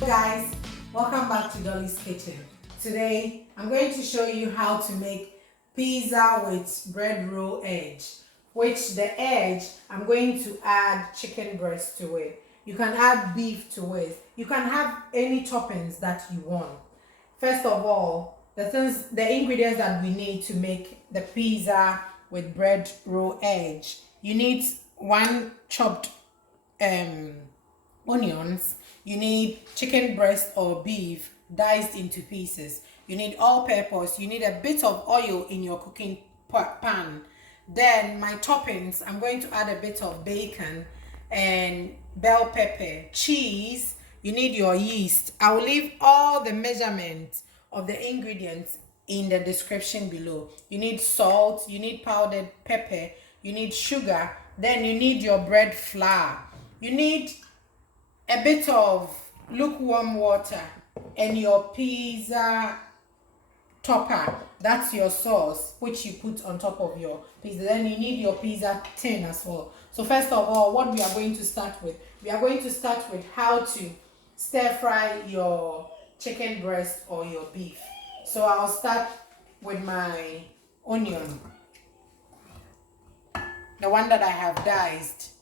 Guys, welcome back to Dolly's Kitchen. Today I'm going to show you how to make pizza with bread roll edge, which the edge I'm going to add chicken breast to it. You can add beef to it. You can have any toppings that you want. First of all, the ingredients that we need to make the pizza with bread roll edge. You need one chopped onions, you need chicken breast or beef diced into pieces, you need all purpose, you need a bit of oil in your cooking pan. Then my toppings, I'm going to add a bit of bacon and bell pepper, cheese, you need your yeast. I will leave all the measurements of the ingredients in the description below. You need salt, you need powdered pepper, you need sugar, then you need your bread flour. You need a bit of lukewarm water and your pizza topper. That's your sauce which you put on top of your pizza. Then you need your pizza tin as well. So first of all, what we are going to start with, we are going to start with how to stir fry your chicken breast or your beef. So I'll start with my onion, the one that I have diced.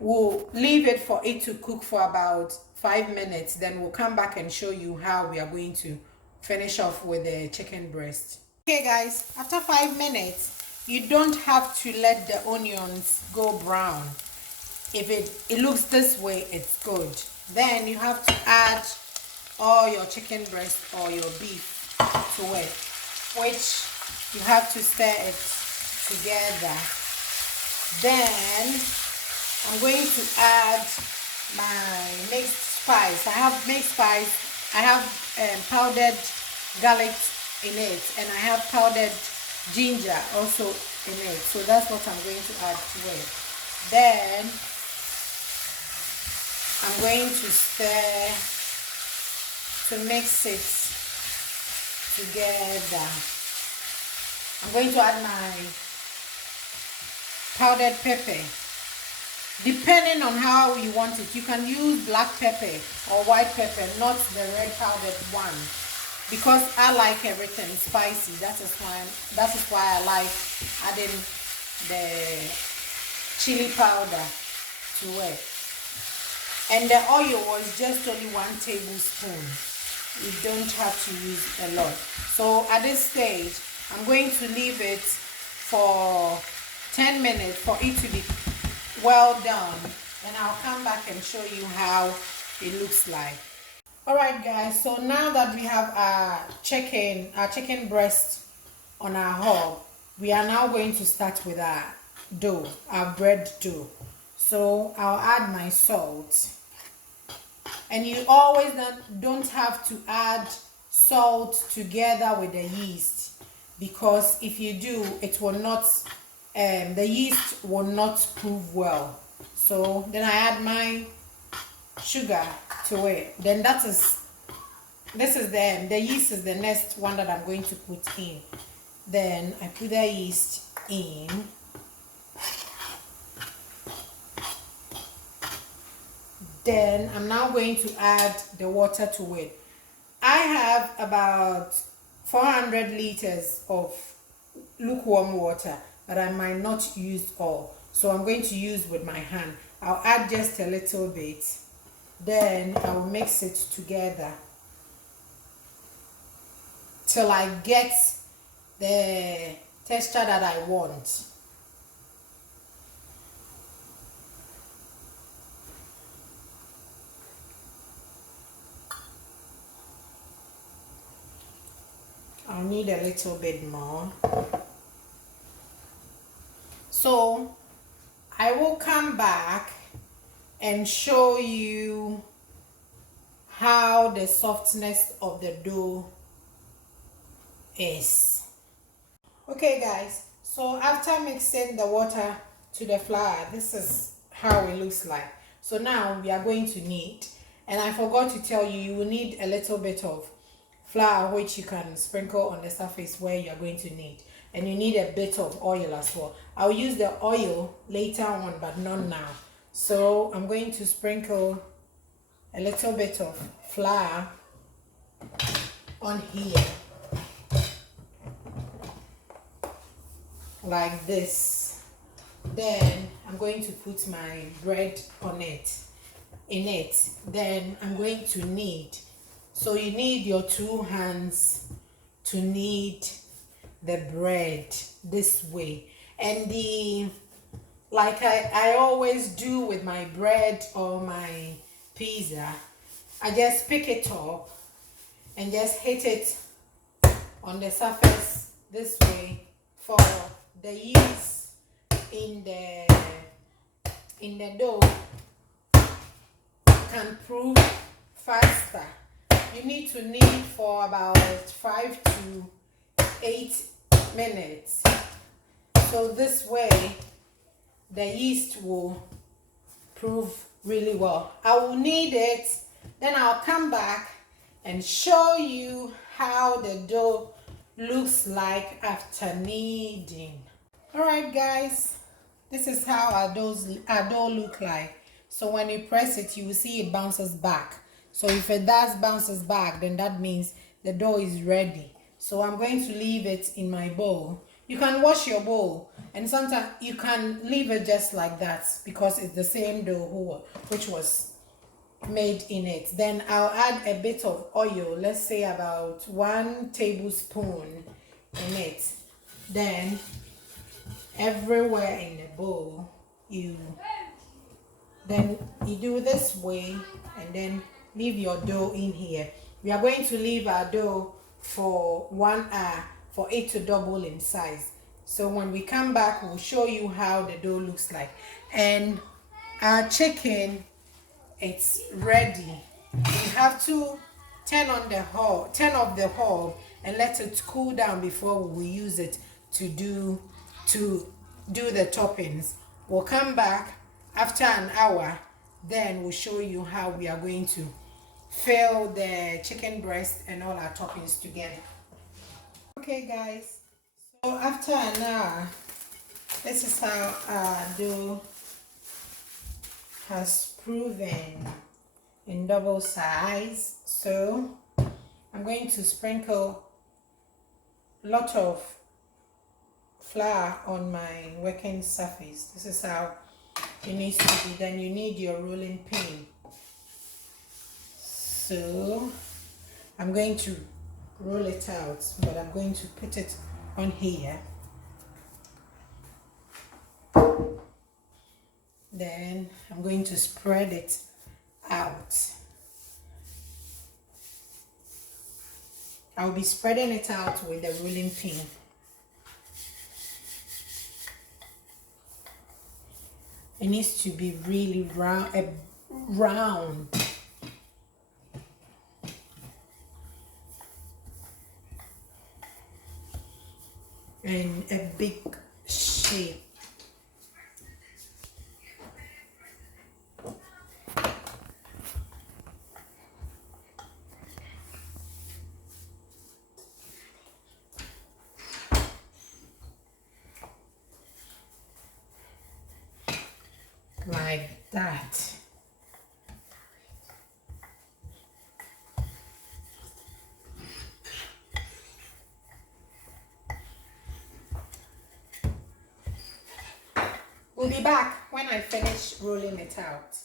We'll leave it for it to cook for about 5 minutes. Then we'll come back and show you how we are going to finish off with the chicken breast. Okay guys, after 5 minutes, you don't have to let the onions go brown. If it looks this way, it's good. Then you have to add all your chicken breast or your beef to it, which you have to stir it together. Then I'm going to add my mixed spice. I have mixed spice. I have powdered garlic in it, and I have powdered ginger also in it. So that's what I'm going to add to it. Then I'm going to stir to mix it together. I'm going to add my powdered pepper. Depending on how you want it, you can use black pepper or white pepper, not the red powdered one, because I like everything spicy. That is why I like adding the chili powder to it. And the oil was just only 1 tablespoon. You don't have to use a lot. So at this stage, I'm going to leave it for 10 minutes for it to be well done, and I'll come back and show you how it looks like. Alright guys, so now that we have our chicken breast on our hob, we are now going to start with our dough, our bread dough. So I'll add my salt, and you always don't have to add salt together with the yeast, because if you do, it will not the yeast will not prove well. So then I add my sugar to it. Then this is the yeast is the next one that I'm going to put in. Then I put the yeast in. Then I'm now going to add the water to it. I have about 400 liters of lukewarm water, but I might not use all, so I'm going to use with my hand. I'll add just a little bit, then I'll mix it together till I get the texture that I want. I'll need a little bit more. So I will come back and show you how the softness of the dough is. Okay guys, so after mixing the water to the flour, this is how it looks like. So now we are going to knead, and I forgot to tell you, you will need a little bit of flour which you can sprinkle on the surface where you are going to knead. And you need a bit of oil as well. I'll use the oil later on, but not now. So I'm going to sprinkle a little bit of flour on here like this. Then I'm going to put my bread on it, then I'm going to knead. So you need your 2 hands to knead the bread this way. And like I always do with my bread or my pizza, I just pick it up and just hit it on the surface this way for the yeast in the dough can prove faster. You need to knead for about 5 to 8 minutes. So this way the yeast will prove really well. I will knead it, then I'll come back and show you how the dough looks like after kneading. Alright guys, this is how our dough look like. So when you press it, you will see it bounces back. So if it does bounces back, then that means the dough is ready. So I'm going to leave it in my bowl. You can wash your bowl, and sometimes you can leave it just like that because it's the same dough which was made in it. Then I'll add a bit of oil, let's say about 1 tablespoon in it. Then everywhere in the bowl, you do this way and then leave your dough in here. We are going to leave our dough for 1 hour for it to double in size. So when we come back, we'll show you how the dough looks like. And our chicken, it's ready. We have to turn off the hob and let it cool down before we will use it to do the toppings. We'll come back after an hour, then we'll show you how we are going to fill the chicken breast and all our toppings together. Okay guys, so after an hour, this is how our dough has proven in double size. So I'm going to sprinkle a lot of flour on my working surface. This is how it needs to be. Then you need your rolling pin. So I'm going to roll it out, but I'm going to put it on here. Then I'm going to spread it out. I'll be spreading it out with the rolling pin. It needs to be really round. And a big shape. Like that. We'll be back when I finish rolling it out.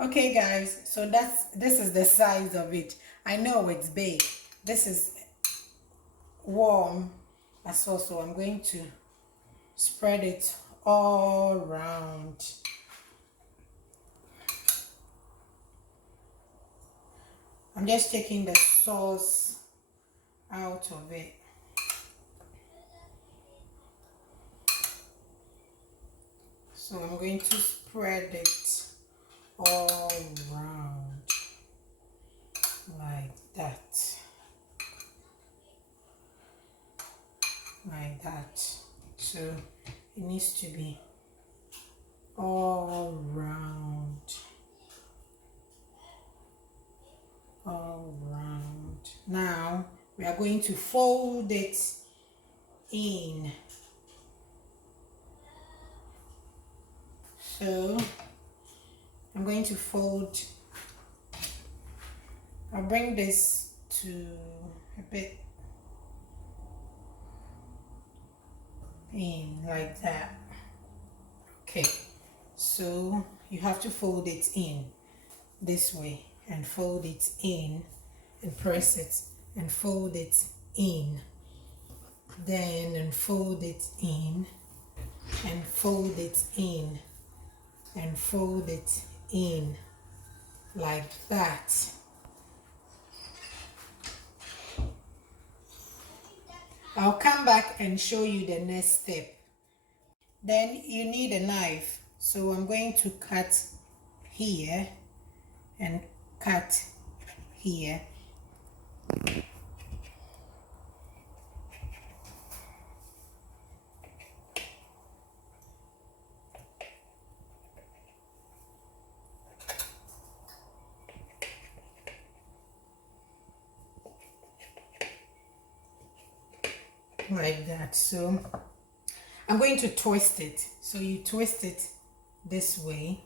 Okay guys, so this is the size of it. I know it's big. This is warm as well, so I'm going to spread it all around. I'm just taking the sauce out of it. So I'm going to spread it all around like that. Like that. So it needs to be all around. All around. Now we are going to fold it in. So I'm going to fold. I'll bring this to a bit in like that. Okay, so you have to fold it in this way and fold it in and press it and fold it in, then and fold it in and fold it in and fold it in like that. I'll come back and show you the next step. Then you need a knife, so I'm going to cut here and cut here. Like that. So I'm going to twist it. So you twist it this way,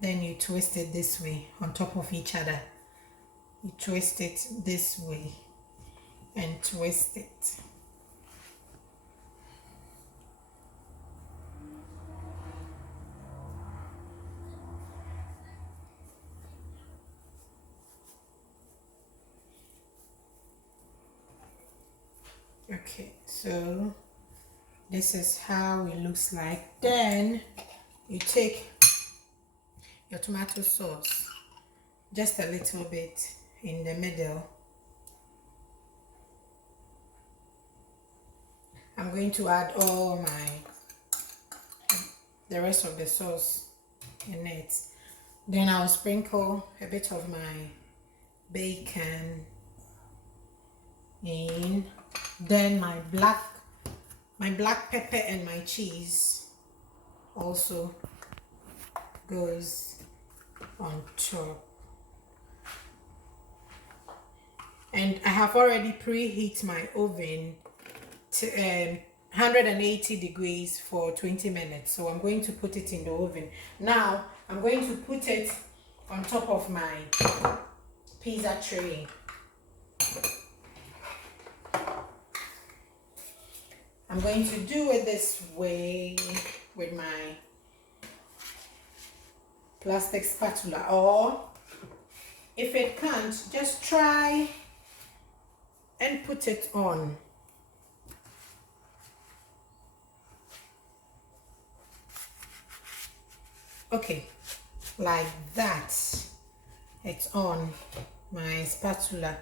then you twist it this way on top of each other. You twist it this way and twist it. Okay, so this is how it looks like. Then you take your tomato sauce, just a little bit in the middle. I'm going to add all the rest of the sauce in it. Then I'll sprinkle a bit of my bacon in. Then my black pepper and my cheese also goes on top. And I have already preheat my oven to 180 degrees for 20 minutes. So I'm going to put it in the oven. Now I'm going to put it on top of my pizza tray. I'm going to do it this way with my plastic spatula, or if it can't, just try and put it on. Okay, like that. It's on my spatula.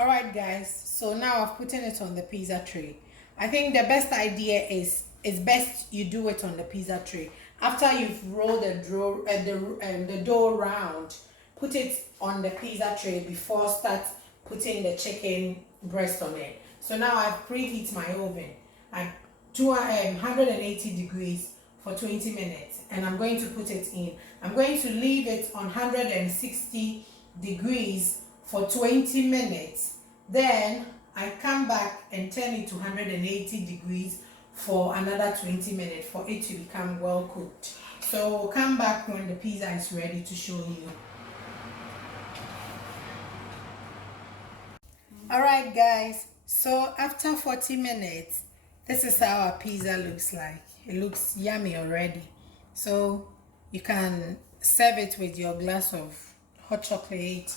Alright guys, so now I've put it on the pizza tray. I think the best idea is it's best you do it on the pizza tray. After you've rolled the dough round, put it on the pizza tray before start putting the chicken breast on it. So now I've preheat my oven at 180 degrees for 20 minutes, and I'm going to put it in. I'm going to leave it on 160 degrees for 20 minutes. Then I come back and turn it to 180 degrees for another 20 minutes for it to become well cooked. So we'll come back when the pizza is ready to show you. Alright guys, so after 40 minutes, this is how our pizza looks like. It looks yummy already. So you can serve it with your glass of hot chocolate,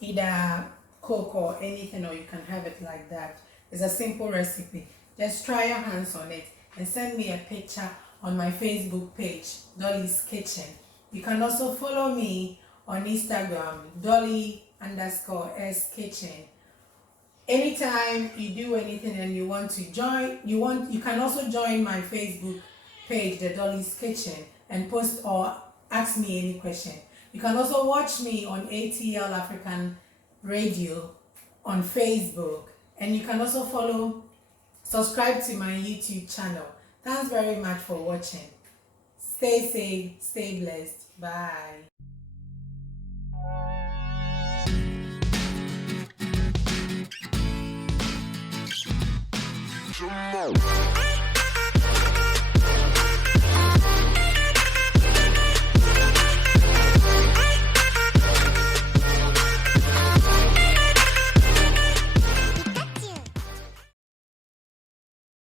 either Coke or anything, or you can have it like that. It's a simple recipe. Just try your hands on it and send me a picture on my Facebook page, Dolly's Kitchen. You can also follow me on Instagram, Dolly_S Kitchen. Anytime you do anything and you want to join, you can also join my Facebook page, the Dolly's Kitchen, and post or ask me any question. You can also watch me on ATL African Radio on Facebook, and you can also subscribe to my YouTube channel. Thanks very much for watching. Stay safe, stay blessed. Bye. Tomorrow.